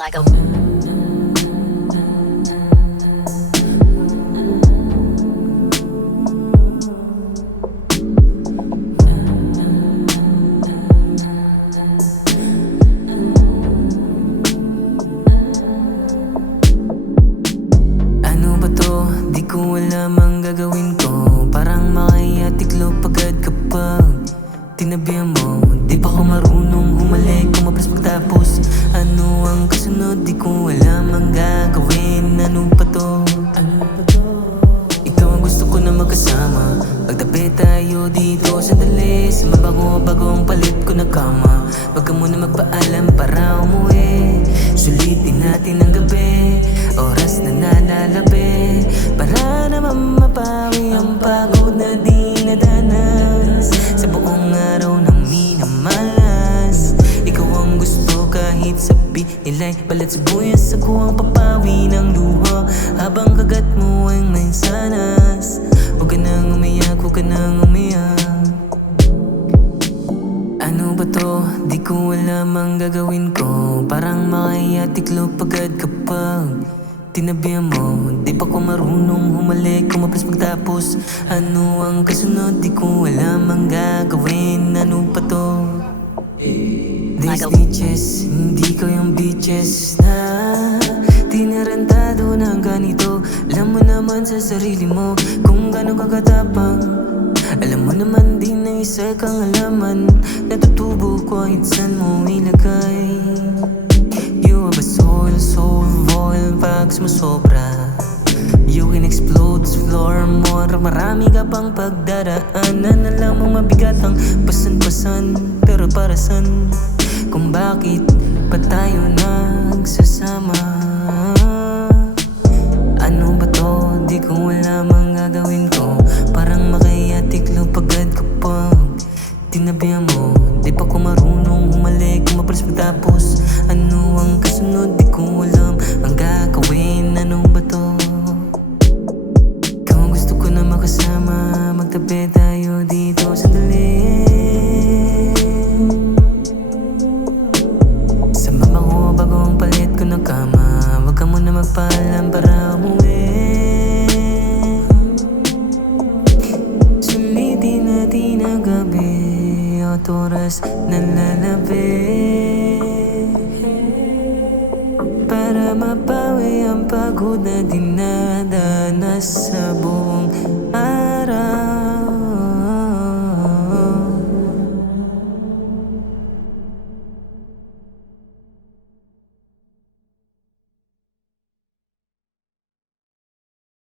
Like a Ano ba to? Di ko alam ang gagawin ko. Parang makayatiklop agad kapag tinabihan mo. Di pa ko marunong humalik, kumaplas pagtapos. Ano ang kasunod? Di ko alam ang gagawin. Ano ba to? Ikaw ang gusto ko na magkasama. Pagtabi tayo dito sandali. Sa mabago-bagong palit ko na kama. Wag ka muna magpaalam para umuwi. Sulitin natin ang gabi, oras na nalalabi, para naman mapawi ang pagod na dinadanas sa buong araw ng minamalas. Ikaw ang gusto kahit sabi nila'y balat sibuyas. Ako ang papawi ng luha habang kagat mo ay may sanas. Huwag ka nang umiyak, huwag ka nang umiyak. Ano ba to? Di ko alam ang gagawin ko. Parang makayatiklop agad kapag tinabihan mo. Di pa ko marunong humalik, kumaplas pagtapos. Ano ang kasunod? Di ko alam ang gagawin. Ano pa to? These snitches, hindi ko yung bitches na tinarantado ng ganito. Alam mo naman sa sarili mo kung gano'ng kakatapang. Alam mo naman din na isa kang alaman. Natutubo kahit saan mo ilagay. You have a soul, soul void. Pag sumasobra, you can explode this floor more. Marami ka pang pagdaraanan. Alam mo mabigat ang pasan-pasan, pero para san? Kung bakit pa tayo nagsasama? Ano ba to? Di ko alam ang gagawin ko. Parang makayatiklop agad kapag tinabihan mo. Di pa ko marunong humalik, kumaplas pagtapos. Ano ang kasunod? Di ko alam ang gagawin. Ano ba to? Ikaw ang gusto ko na makasama. Magtabi tayo dito sandali. Sa mabango bagong palit ko na kama. Huwag ka muna magpaalam para umuwi. Sulitin natin ang gabi at oras na lalabi, para mapawi ang pagod na dinadanas sa buhay.